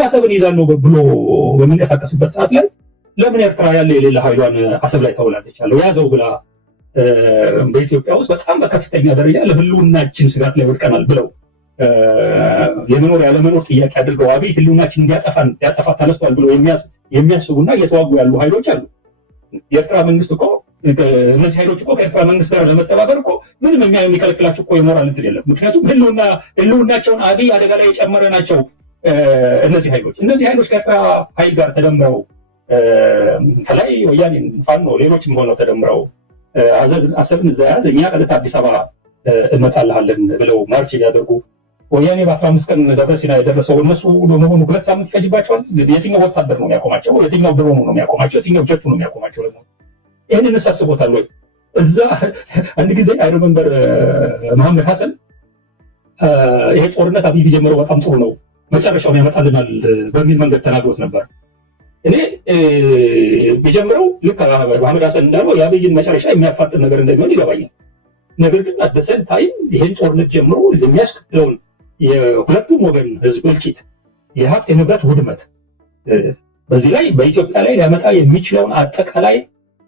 አሰብን ይዛለሁ ብሎ በሚንቀሳቀስበት ሰዓት ላይ ለምን ኤርትራ ያለ የሌለ ኃይሏን አሰብ ላይ ታውላለች? ያዘው ብላ በኢትዮጵያ ውስጥ በጣም በከፍተኛ ደረጃ ለህልውናችን ስጋት ላይ ወድቀናል ብለው የመኖር ያለመኖር ጥያቄ አድርገው አብይ ህልውናችን እንዲያጠፋ ተነስቷል ብለው የሚያስቡና እየተዋጉ ያሉ ኃይሎች አሉ። የኤርትራ መንግስት እኮ እነዚህ ኃይሎች እኮ ከኤርትራ መንግስት ጋር ለመተባበር እኮ ምንም የሚከለክላቸው እኮ የሞራል እንትን የለም። ምክንያቱም ህልውናቸውን አብይ አደጋ ላይ የጨመረ ናቸው። እነዚህ ኃይሎች ከኤርትራ ኃይል ጋር ተደምረው ከላይ ወያኔ ፋኖ ሌሎችም ሆነው ተደምረው አሰብን እዛ ያዝ እኛ ቀጥታ አዲስ አበባ እንመጣልሃለን ብለው ማርች ያደርጉ ወያኔ በ15 ቀን ደብረ ሲና የደረሰው እነሱ ለመሆኑ 2 ሳምንት ይፈጅባቸዋል። የትኛው ወታደር ነው የሚያቆማቸው? የትኛው ድሮኑ ነው የሚያቆማቸው? የትኛው ጀቱ ነው የሚያቆማቸው? ደግሞ ይህንን እንሳስቦታል ወይ? እዛ አንድ ጊዜ አይ ሪመምበር መሐመድ ሐሰን ይሄ ጦርነት አብይ ቢጀምረው በጣም ጥሩ ነው መጨረሻውን ያመጣልናል በሚል መንገድ ተናግሮት ነበር። እኔ ቢጀምረው ልክ መሐመድ ሐሰን እንዳለው የአብይን መጨረሻ የሚያፋጥን ነገር እንደሚሆን ይገባኛል። ነገር ግን አደሰን ታይም ይሄን ጦርነት ጀምሮ የሚያስከትለውን የሁለቱም ወገን ህዝብ እልቂት፣ የሀብት የንብረት ውድመት፣ በዚህ ላይ በኢትዮጵያ ላይ ሊያመጣ የሚችለውን አጠቃላይ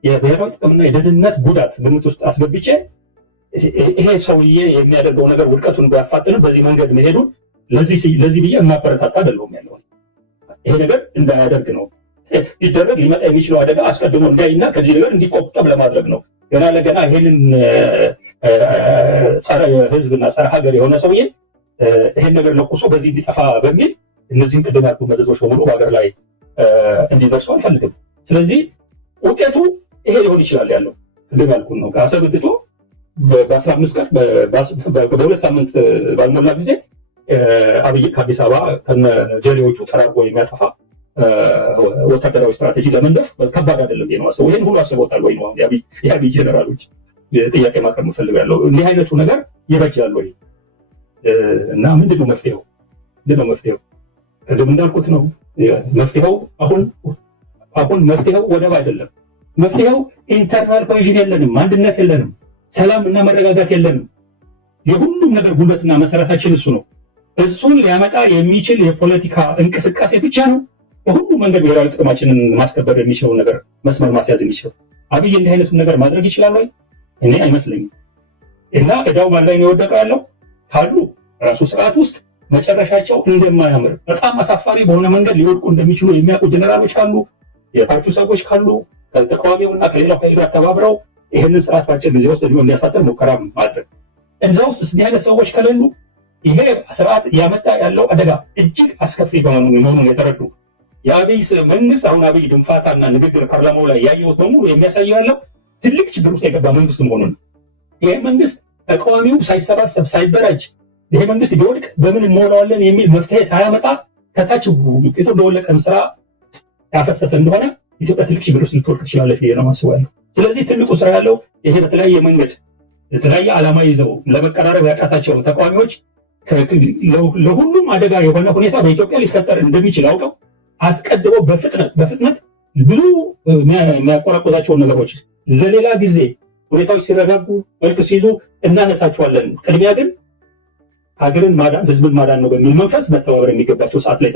የብሔራዊ ጥቅምና የደህንነት ጉዳት ግምት ውስጥ አስገብቼ ይሄ ሰውዬ የሚያደርገው ነገር ውድቀቱን ቢያፋጥንም በዚህ መንገድ መሄዱን ለዚህ ብዬ የማበረታታ አይደለሁም ያለው ይሄ ነገር እንዳያደርግ ነው። ሊደረግ ሊመጣ የሚችለው አደጋ አስቀድሞ እንዳይና ከዚህ ነገር እንዲቆጠብ ለማድረግ ነው። ገና ለገና ይሄንን ጸረ ህዝብና ጸረ ሀገር የሆነ ሰውዬ ይሄን ነገር ለቁሶ በዚህ እንዲጠፋ በሚል እነዚህን ቅድም ያልኩ መዘዞች በሙሉ በሀገር ላይ እንዲደርሱ አልፈልግም። ስለዚህ ውጤቱ ይሄ ሊሆን ይችላል ያለው ቅድም ያልኩ ነው። ከአሰብ ትቶ በ15 ቀን በ2 ሳምንት ባልሞላ ጊዜ አብይ ከአዲስ አበባ ከነ ጀሌዎቹ ጠራርጎ የሚያጠፋ ወታደራዊ ስትራቴጂ ለመንደፍ ከባድ አይደለም ነው አስበው። ይሄን ሁሉ አስበውታል ወይ ነው የአብይ ጀነራሎች? ጥያቄ ማቅረብ የምፈልጋለሁ። እንዲህ አይነቱ ነገር ይበጃል ወይ? እና ምንድነው መፍትሄው? ቅድም እንዳልኩት ነው መፍትሄው አሁን መፍትሄው ወደብ አይደለም። መፍትሄው ኢንተርናል ኮሄዥን የለንም፣ አንድነት የለንም፣ ሰላም እና መረጋጋት የለንም። የሁሉም ነገር ጉልበትና መሰረታችን እሱ ነው። እሱን ሊያመጣ የሚችል የፖለቲካ እንቅስቃሴ ብቻ ነው በሁሉም መንገድ ብሔራዊ ጥቅማችንን ማስከበር የሚችለው ነገር መስመር ማስያዝ የሚችለው። አብይ እንዲህ አይነቱን ነገር ማድረግ ይችላል ወይ? እኔ አይመስለኝም። እና እዳው ማን ላይ ነው የወደቀው ያለው ካሉ ራሱ ስርዓት ውስጥ መጨረሻቸው እንደማያምር በጣም አሳፋሪ በሆነ መንገድ ሊወድቁ እንደሚችሉ የሚያውቁ ጀነራሎች ካሉ፣ የፓርቲው ሰዎች ካሉ ከተቃዋሚውና ከሌላው ኃይል ጋር ተባብረው ይህንን ስርዓት ባጭር ጊዜ ውስጥ እንዲያሳጥር ሙከራ ማድረግ። እዛ ውስጥ እንዲህ አይነት ሰዎች ከሌሉ ይሄ ስርዓት ያመጣ ያለው አደጋ እጅግ አስከፊ መሆኑን የተረዱ የአብይ መንግስት አሁን አብይ ድንፋታና ንግግር ፓርላማው ላይ ያየሁት በሙሉ የሚያሳየው ያለው ትልቅ ችግር ውስጥ የገባ መንግስት መሆኑን። ይሄ መንግስት ተቃዋሚው ሳይሰባሰብ ሳይደራጅ ይሄ መንግስት ቢወድቅ በምን እንሞላዋለን የሚል መፍትሄ ሳያመጣ ከታች ውጤቱ እንደወለቀን ስራ ያፈሰሰ እንደሆነ ኢትዮጵያ ትልቅ ችግር ውስጥ ልትወድቅ ትችላለች ብዬ ነው የማስበው። ስለዚህ ትልቁ ስራ ያለው ይሄ በተለያየ መንገድ የተለያየ ዓላማ ይዘው ለመቀራረብ ያቃታቸው ተቃዋሚዎች ለሁሉም አደጋ የሆነ ሁኔታ በኢትዮጵያ ሊፈጠር እንደሚችል አውቀው አስቀድመው በፍጥነት ብዙ የሚያቆራቆዛቸውን ነገሮች ለሌላ ጊዜ ሁኔታዎች ሲረጋጉ መልክ ሲይዙ እናነሳቸዋለን። ቅድሚያ ግን ሀገርን ማዳን ህዝብን ማዳን ነው በሚል መንፈስ መተባበር የሚገባቸው ሰዓት ላይ